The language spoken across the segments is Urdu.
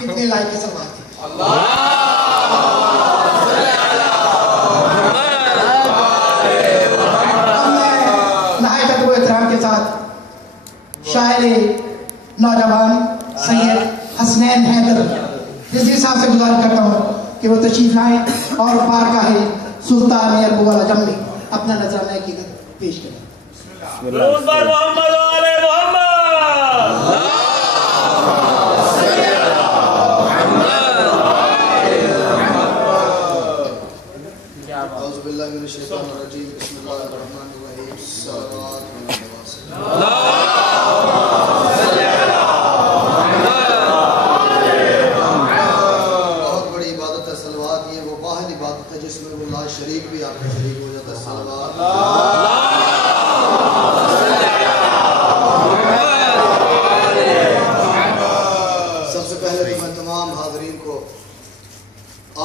کتنے لائق ہے سلوات کی نہایت ادب و احترام کے ساتھ شاعر نوجوان سید حسنین حیدر رضوی صاحب سے گزارش کرتا ہوں کہ وہ تشریف لائیں اور بارگاہ سلطان اربو والا جم میں اپنا نذرانہ کی پیش کریں. درود بر محمد و آل محمد. اعوذ باللہ من الشیطان الرجیم. بسم اللہ الرحمن الرحیم. صلوات علی محمد. بہت بڑی عبادت ہے صلوات. یہ وہ واحد عبادت ہے جس میں وہ لا شریک بھی آپ کا شریک ہو جاتا ہے. صلوات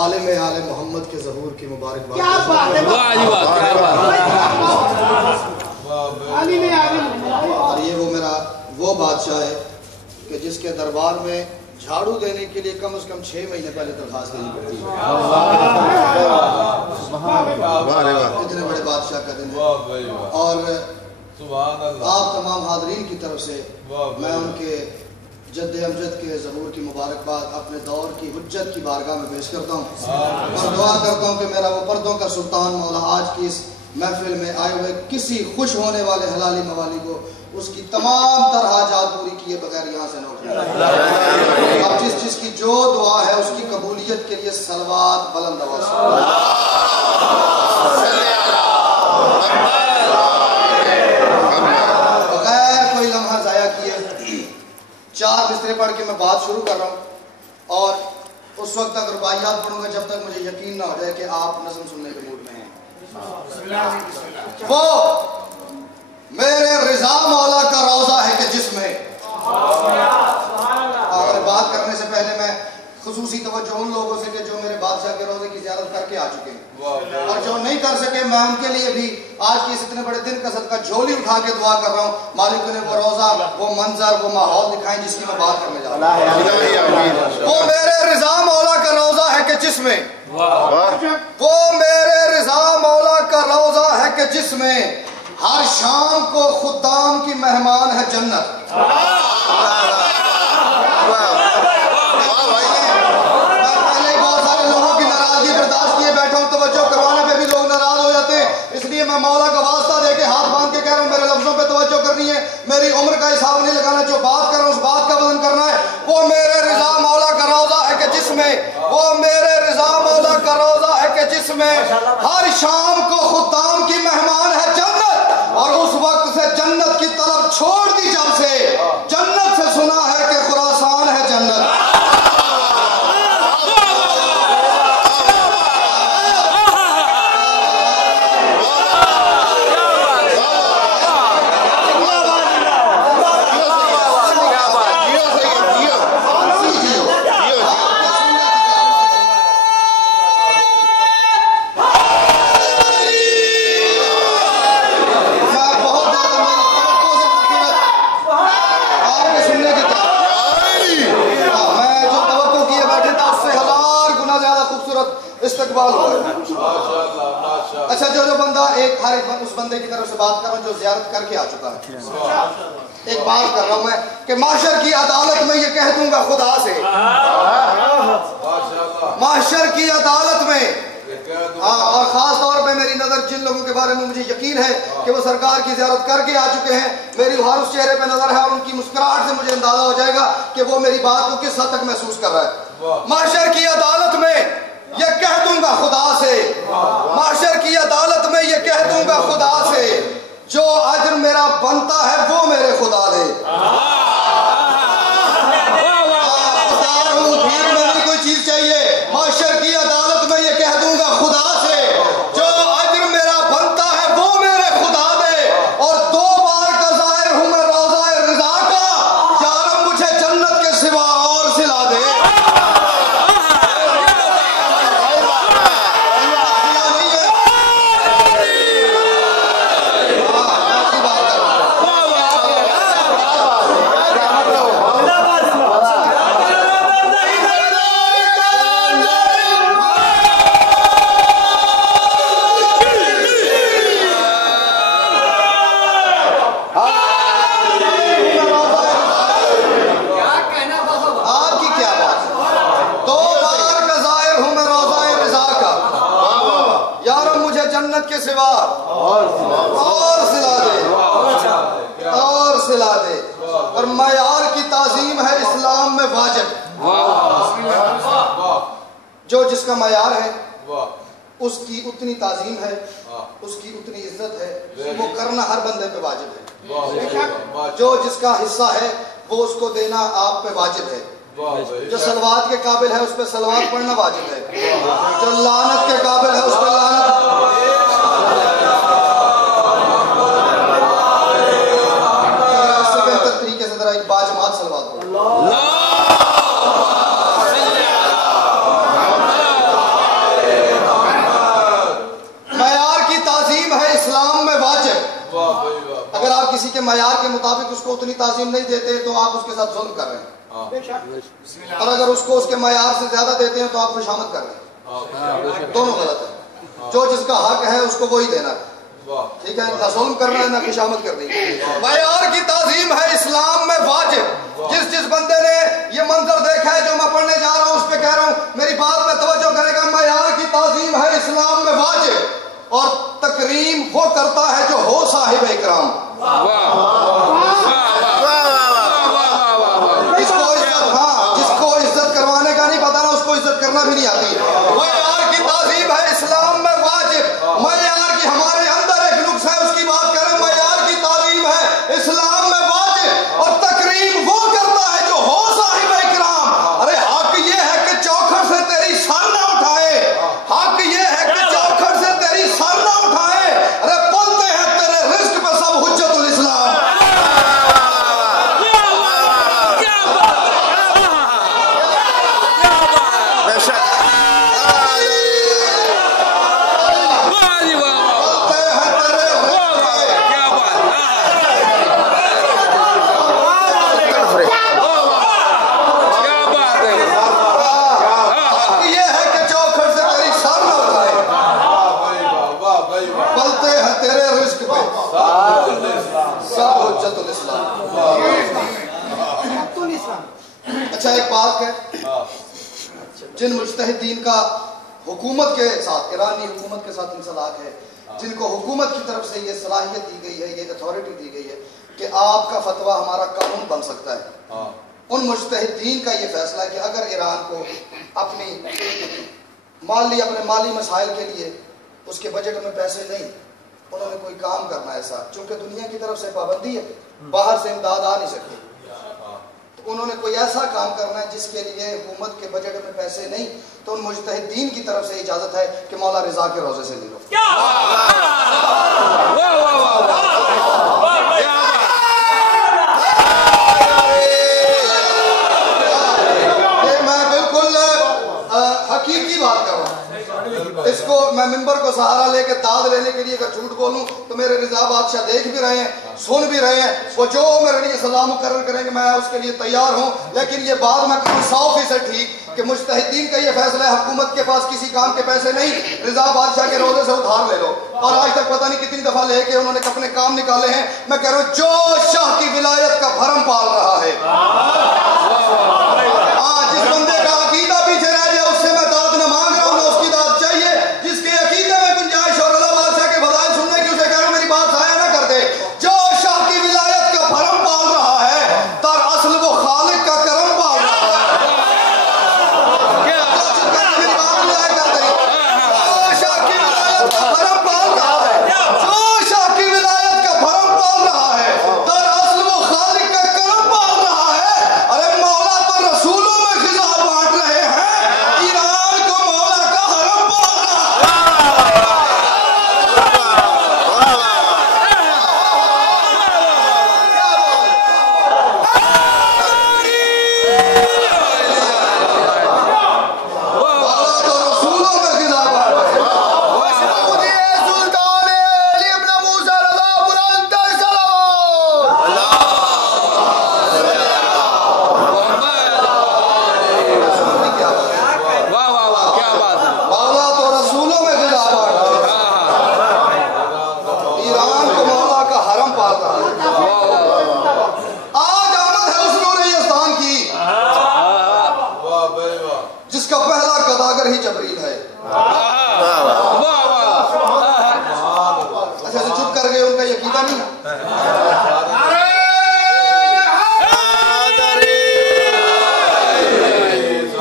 عالم آل محمد کے ظہور کی مبارکباد. کیا بات ہے. اور یہ وہ میرا وہ بادشاہ ہے کہ جس کے دربار میں جھاڑو دینے کے لیے کم از کم 6 مہینے پہلے درخواست دینی پڑتی ہے. اتنے بڑے بادشاہ کا دن ہے. اور آپ تمام حاضرین کی طرف سے میں ان کے جد امجد کے ظہور کی مبارکباد اپنے دور کی حجت کی بارگاہ میں پیش کرتا ہوں اور دعا کرتا ہوں کہ میرا وہ پردوں کا سلطان مولا آج کی اس محفل میں آئے ہوئے کسی خوش ہونے والے حلالی موالی کو اس کی تمام تر حاجات پوری کیے بغیر یہاں سے نہ اٹھائے. اب جس کی جو دعا ہے اس کی قبولیت کے لیے صلوات بلند آواز بغیر کوئی لمحہ ضائع کیے 4 بسترے پڑھ کے میں بات شروع کر رہا ہوں اور اس وقت تک رباعیات پڑھوں گا جب تک مجھے یقین نہ ہو جائے کہ آپ نظم سننے کے موڈ میں ہیں. وہ میرے رضا مولا کا روضہ ہے کہ جس میں. اور بات کرنے سے پہلے میں خصوصی توجہ ان لوگوں سے کہ جو میرے بادشاہ کے روضے کی زیارت کر کے آ چکے ہیں اور جو نہیں کر سکے میں ان کے لیے بھی آج کی اس اتنے بڑے دن کا صدقہ جھولی اٹھا کے دعا کر رہا ہوں. مالک نے وہ روضہ وہ منظر وہ ماحول دکھائیں جس کی میں بات کرنے جا رہا ہوں. وہ میرے رضا مولا کا روضہ ہے کہ جس میں. وہ میرے رضا مولا کا روضہ ہے کہ جس میں ہر شام کو خدام کی مہمان ہے جنت. میں مولا کا واسطہ دے کے ہاتھ باندھ کے کہہ رہا ہوں میرے لفظوں پہ توجہ کرنی ہے. میری عمر کا حساب نہیں لگانا. جو بات کر رہا ہوں اس بات کا وزن کرنا ہے. وہ میرے رضا مولا کا روضہ ہے کہ جس میں وہ میرے رضا مولا کا روضہ ہے کہ جس میں ہر شام کو خدام کی مہمان ہے جنت. اور اس وقت سے جنت کی طرف چھوڑ دی جب سے جنت سے سنا ہے کہ خراسان ہے جنت. استقبال ہوا ہے. اچھا جو بندہ ہر ایک اس بندے کی طرف سے بات کر رہا ہوں جو زیارت کر کے آ چکا ہے. ایک بات کر رہا ہوں میں کہ معاشر کی عدالت میں یہ کہہ دوں گا خدا سے. معاشر کی عدالت میں اور خاص طور پہ میری نظر جن لوگوں کے بارے میں مجھے یقین ہے کہ وہ سرکار کی زیارت کر کے آ چکے ہیں میری ہر اس چہرے پہ نظر ہے اور ان کی مسکراہٹ سے مجھے اندازہ ہو جائے گا کہ وہ میری بات کو کس حد تک محسوس کر رہا ہے. معاشر کی عدالت میں یہ کہہ دوں گا خدا سے. معاشر کی عدالت میں یہ کہہ دوں گا خدا سے جو اجر میرا بنتا ہے وہ میرے خدا دے. بھیڑ میں نہیں کوئی چیز چاہیے. معاشر کی عدالت میں یہ کہہ دوں گا خدا سے جو اجر میرا بنتا ہے وہ میرے خدا دے. اور 2 بار کا ظاہر ہوں میں روضہ رضا کا یارب مجھے جنت کے سوا اور سلا دے. جنت کے سوا اور سلا دے اور سلا دے. اور معیار کی تعظیم ہے اسلام میں واجب. جو جس کا معیار ہے اس کی اتنی تعظیم ہے, اس کی اتنی عزت ہے, وہ کرنا ہر بندے پہ واجب ہے. جو جس کا حصہ ہے وہ اس کو دینا آپ پہ واجب ہے. جو صلوات کے قابل ہے اس پہ صلوات پڑھنا واجب ہے. جو لعنت کے قابل ہے اس پہ لعنت. اس سے بہتر طریقے سے ذرا ایک باجماعت صلوات پڑھو. معیار کی تعظیم ہے اسلام میں واجب. اگر آپ کسی کے معیار کے مطابق اس کو اتنی تعظیم نہیں دیتے تو آپ اس کے ساتھ ظلم کر رہے ہیں. اور اگر اس کو اس کے معیار سے زیادہ دیتے ہیں تو آپ خوشامد کر رہے ہیں. دونوں غلط ہیں. جو جس کا حق ہے اس کو وہی دینا ہے. ٹھیک ہے, نہ ظلم کرنا ہے نہ خوشامد کرنی. معیار کی تعظیم ہے اسلام میں واجب. جس بندے نے یہ منظر دیکھا ہے جو میں پڑھنے جا رہا ہوں اس پہ کہہ رہا ہوں میری بات پہ توجہ کرے گا. معیار کی تعظیم ہے اسلام میں واجب. اور تکریم وہ کرتا ہے جو ہو صاحب اکرام. جس کو عزت کروانے کا نہیں پتا نا اس کو عزت کرنا بھی نہیں آتی. معیار کی تعظیم ہے اسلام میں واجب. معیار کی ہمارے اندر ایک نقص ہے اس کی بات کریں. معیار کی تعظیم ہے اسلام میں واجب. اور تکریم وہ کرتا ہے جو ہو صاحب اکرام. ارے حق یہ ہے کہ چوکھٹ سے تیری سر نہ اٹھائے. حق یہ ہے کہ چوکھٹ سے تیری سر نہ اٹھائے. ارے بولتے ہیں تیرے رزق پہ سب حجت الاسلام. اچھا ایک بات ہے, جن مجتہدین کا حکومت کے ساتھ, ایرانی حکومت کے ساتھ انسلاک ہے, جن کو حکومت کی طرف سے یہ صلاحیت دی گئی ہے, یہ اتھارٹی دی گئی ہے کہ آپ کا فتویٰ ہمارا قانون بن سکتا ہے, ان مجتہدین کا یہ فیصلہ ہے کہ اگر ایران کو اپنے مالی مسائل کے لیے اس کے بجٹ میں پیسے نہیں, انہوں نے کوئی کام کرنا ایسا, چونکہ دنیا کی طرف سے پابندی ہے, باہر سے امداد آ نہیں سکتی, تو انہوں نے کوئی ایسا کام کرنا ہے جس کے لیے حکومت کے بجٹ میں پیسے نہیں, تو ان مجتہدین کی طرف سے اجازت ہے کہ مولا رضا کے روزے سے لے لو. یہ میں بالکل حقیقی بات کر رہا ہوں. اس کو میں ممبر کو سہارا لے کے داد لینے کے لیے اگر جھوٹ بولوں تو میرے رضا بادشاہ دیکھ بھی رہے ہیں, سن بھی رہے ہیں, وہ جو میرے لیے سزا مقرر کریں گے میں اس کے لیے تیار ہوں. لیکن یہ بات میں کہوں 100% ٹھیک کہ مجتہدین کا یہ فیصلہ ہے, حکومت کے پاس کسی کام کے پیسے نہیں, رضا بادشاہ کے روزے سے ادھار لے لو. اور آج تک پتہ نہیں کتنی دفعہ لے کے انہوں نے اپنے کام نکالے ہیں. میں کہہ رہا ہوں جو شاہ کی ولایت کا بھرم پال رہا ہے, جس بندے کا عقیدہ پیچھے رہ جائے اس سے میں داد نہ مانگ رہا ہوں, نہ اس کی داد چاہیے. جس کے عقیدے میں گنجائش اور رضا بادشاہ کے فضائل سننے کی, اسے کہہ رہا ہوں میری بات ضائع نہ کر دے. جو شاہ کی ولایت کا بھرم پال رہا ہے, در اصل وہ خالق کا کرم پال رہا ہے. میری بات ضائع کر دے. جو شاہ کی ولایت کا بھرم پال رہا ہے, جو شاہ کی ولایت کا بھرم پال رہا ہے, در اصل وہ خالق کا کرم پال رہا ہے. ارے مولا تو رسولوں میں غذا بانٹ رہے ہیں, ایران کو مولا کا حرم پال رہا ہے.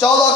14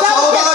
14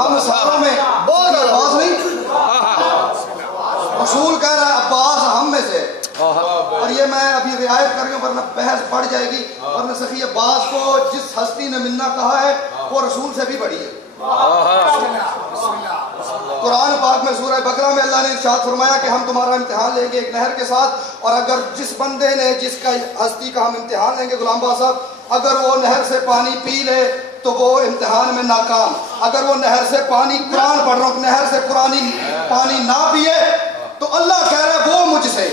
ہم ساروں میں بہت عباس نہیں، رسول کہہ رہا ہے عباس ہم میں سے. اور یہ میں ابھی رعایت کر رہی ہوں ورنہ بحث پڑ جائے گی. ورنہ سخی عباس کو جس ہستی نے ملنا کہا ہے وہ رسول سے بھی بڑی ہے. قرآن پاک میں سورہ بقرہ میں اللہ نے ارشاد فرمایا کہ ہم تمہارا امتحان لیں گے ایک نہر کے ساتھ، اور اگر جس بندے نے جس کا ہستی کا ہم امتحان لیں گے غلام با صاحب، اگر وہ نہر سے پانی پی لے تو وہ امتحان میں ناکام. اگر وہ نہر سے پانی، قرآن پڑھ رہا ہوں، نہر سے پانی نہ پیے تو اللہ کہہ رہا ہے وہ مجھ سے.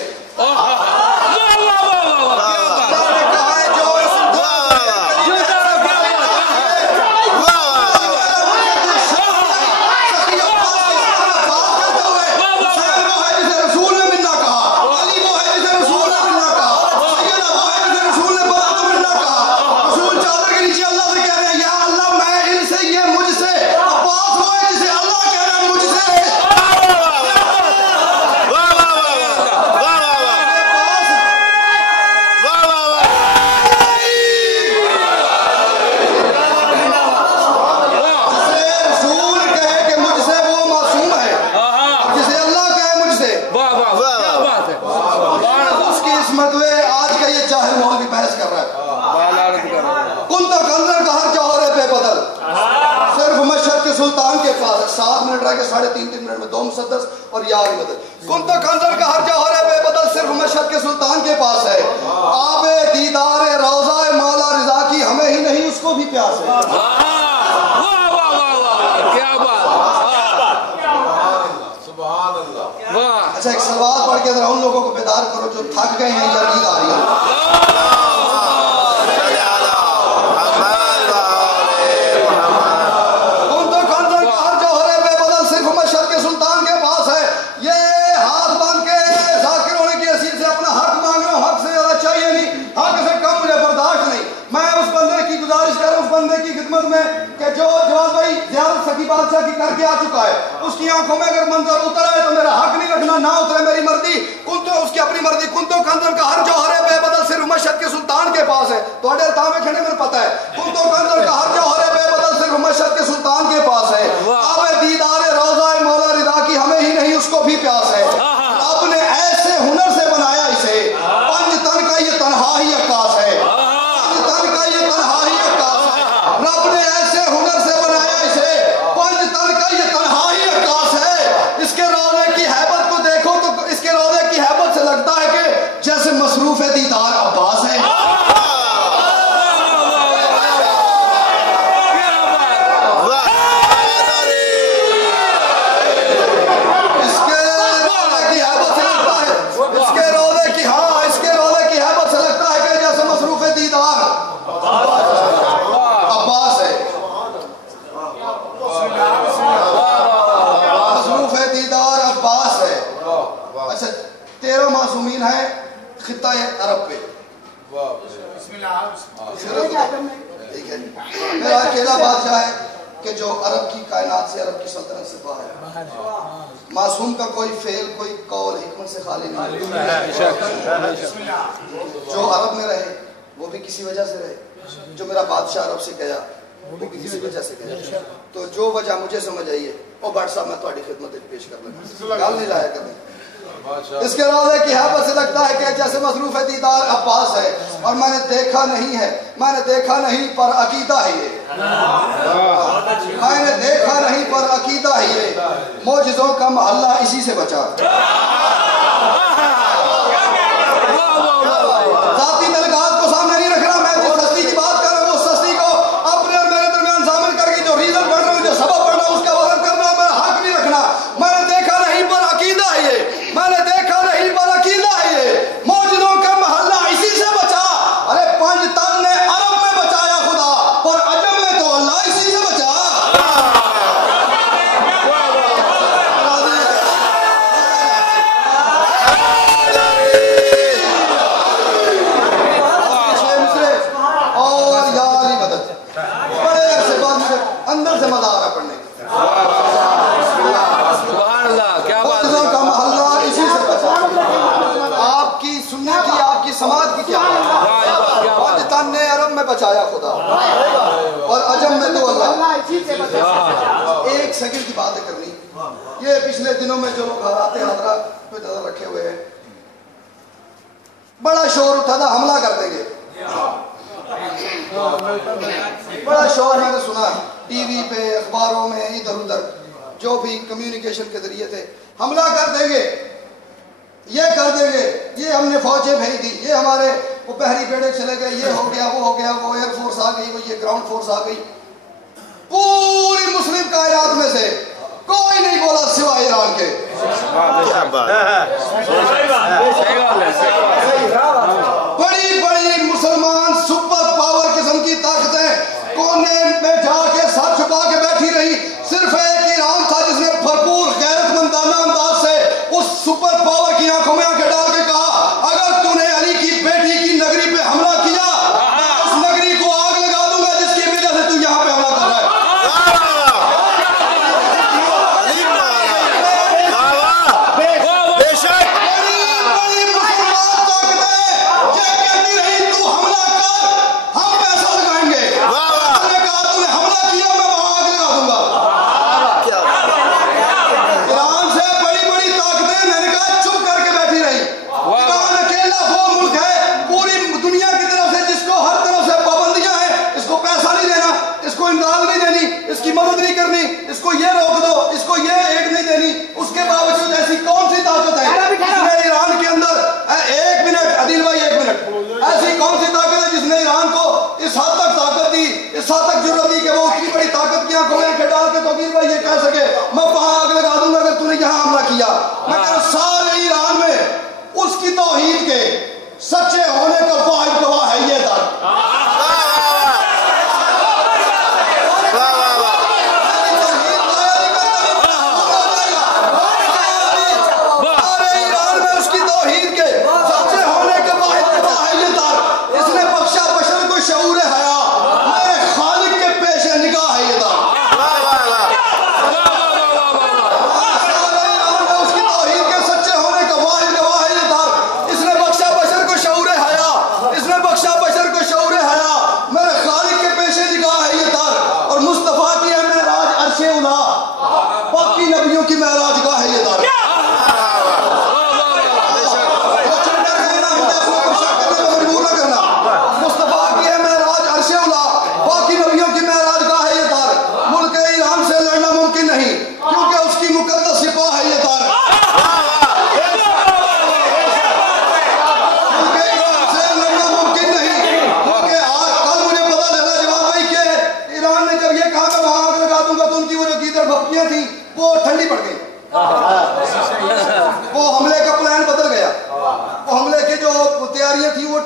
سلطان کے پاس 7 منٹ رہ گئے، 3.5 منٹ میں 2 مسدس اور یار مدد. کنت کنزل کا ہر جوہر بے بدل صرف مشہد کے سلطان کے پاس ہے. آب دیدار روضہ مولا رضا کی ہمیں ہی نہیں اس کو بھی پیاس ہے. کیا بات، سبحان اللہ. اچھا ایک سلوات پڑھ کے ذرا ان لوگوں کو بیدار کرو جو تھک گئے ہیں یا نیند آ رہی ہے. کہ جو جواد بھائی زیارت سکی بادشاہ کی کر کے آ چکا ہے، اس کی آنکھوں میں اگر منظر اتر ہے تو میرا حق نہیں رکھنا، نہ اترے میری مرضی. کنتو اس کی اپنی مرضی. کنتو کنزل کا ہر جوہر بے بدل صرف مشہد کے سلطان کے پاس ہے. تو اڈے تامے کھڑے میں پتہ ہے. کنتو کنزل کا ہر جوہر بے بدل صرف مشہد کے سلطان کے پاس ہے. آب دیدار روضہ مولا رضا کی ہمیں ہی نہیں اس کو بھی پیاس ہے. رب نے ایسے ہنر سے بنایا اسے، 5 تن کا یہ تنہا ہی عکاس ہے. 5 تن کا یہ تنہا ہی عکاس ہے. رب نے ایسے ہنر سے بنایا اسے، 5 تن کا یہ تنہا ہی عکاس ہے. اس کے روضے کی ہیبت کو دیکھو تو اس کے روضے کی ہیبت سے لگتا ہے کہ جیسے مصروف دیدار عباس ہے. خطہ عرب پہ میرا اکیلا بادشاہ ہے کہ جو عرب کی کائنات سے، عرب کی سلطنت سے باہر ہے. معصوم کا کوئی فعل، کوئی قول حکمت سے خالی نہیں. جو عرب میں رہے وہ بھی کسی وجہ سے رہے. جو میرا بادشاہ عرب سے گیا وہ بھی کسی وجہ سے گیا. تو جو وجہ مجھے سمجھ آئی ہے وہ بٹ صاحب میں تھوڑی خدمت پیش کر لگا، گل نہیں لایا کرنے. اس کے روضے کی ہیبت سے لگتا ہے کہ جیسے مصروف دیدار عباس ہے. اور میں نے دیکھا نہیں ہے، میں نے دیکھا نہیں پر عقیدہ ہی ہے. میں نے دیکھا نہیں پر عقیدہ ہی ہے. معجزوں کا محلہ اسی سے بچا. ذاتی تلقات کو سامنے نہیں رکھنا. میں جس ہستی کی بات کر رہا ہوں اس ہستی کو اپنے اور میرے درمیان شامل کر کے جو ریزن پڑھ رہا ہوں، جو سبب پڑھ رہا ہوں، اس کا وزن کرنا میرا حق نہیں رکھنا. میں نے دیکھا نہیں پر عقیدہ ہی ہے. میں نے دیکھا نہیں پر عقیدہ ہی ہے. موجودوں کا محلہ اسی سے بچا. ارے 5 تن نے عرب میں بچایا خدا، پر عجم میں تو اللہ اسی سے بچا. بچایا خدا اور عجم میں تو اللہ. ایک سیکنڈ کی بات ہے کرنی. یہ پچھلے دنوں میں جو لوگ حالات حاضرہ پہ نظر رکھے ہوئے ہیں, بڑا شور اٹھا تھا حملہ کر دیں گے. بڑا شور میں نے سنا ٹی وی پہ, اخباروں میں, ادھر ادھر جو بھی کمیونیکیشن کے ذریعے تھے, حملہ کر دیں گے, یہ کر دیں گے, یہ ہم نے فوجیں بھیج دی, یہ ہمارے وہ بحری بیڑے چلے گئے, یہ ہو گیا, وہ ہو گیا, وہ ایئر فورس آ گئی, وہ یہ گراؤنڈ فورس آ گئی. پوری مسلم کائنات میں سے کوئی نہیں بولا سوائے ایران کے. بڑی بڑی مسلمان سپر پاور قسم کی طاقتیں کونے میں جا کے سر چھپا کے بیٹھی رہی. صرف ایک ایران تھا جس نے بھرپور غیرت مندانہ انداز سے اس سپر پاور کی آنکھوں میں آنکھیں ڈال کے کہا, اگر تو نے علی کی بیٹی کی نگری پہ حملہ کیا میں اس نگری کو آگ لگا دوں گا جس کی وجہ سے تو یہاں پہ حملہ کر رہا ہے. اس کو یہ روک دو, اس کو یہ ایڈ نہیں دینی, اس کے باوجود ایسی کون سی طاقت ہے جس نے ایران کے اندر, ایک منٹ عدیل بھائی ایک منٹ, ایسی کون سی طاقت ہے جس نے ایران کو اس حد تک طاقت دی, اس حد تک ضرورت دی کہ وہ اتنی بڑی طاقت کی آنکھوں میں آنکھیں ڈال کے تو عدیل بھائی یہ کہہ سکے میں وہاں آگ لگا دوں گا اگر تو نے یہاں حملہ کیا. میں کہہ رہا سارے ایران میں اس کی توحید کے سچے ہونے کا واحد گواہ ہے یہ تھا.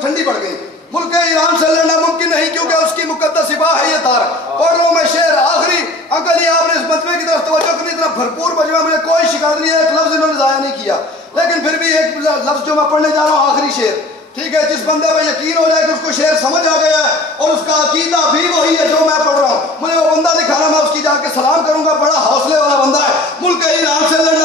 ٹھنڈی پڑ گئی. ملک ایران سے لڑنا ممکن نہیں کیونکہ اس کی مقدس سپاہ ہے یہ تار. پڑھ رہا ہوں میں شعر آخری. انکل یہ آپ نے اس مجمع کی طرف توجہ کرنی, اتنا بھرپور مجمع, مجھے کوئی شکایت نہیں ہے, ایک لفظ انہوں نے ضائع نہیں کیا, لیکن پھر بھی ایک لفظ جو میں پڑھنے جا رہا ہوں آخری شعر, ٹھیک ہے, جس بندے پہ یقین ہو جائے کہ اس کو شعر سمجھ آ گیا ہے اور اس کا عقیدہ بھی وہی ہے جو میں پڑھ رہا ہوں, مجھے وہ بندہ دکھانا, میں اس کی جا کے سلام کروں گا, بڑا حوصلے والا بندہ ہے. ملک ایران سے لڑنا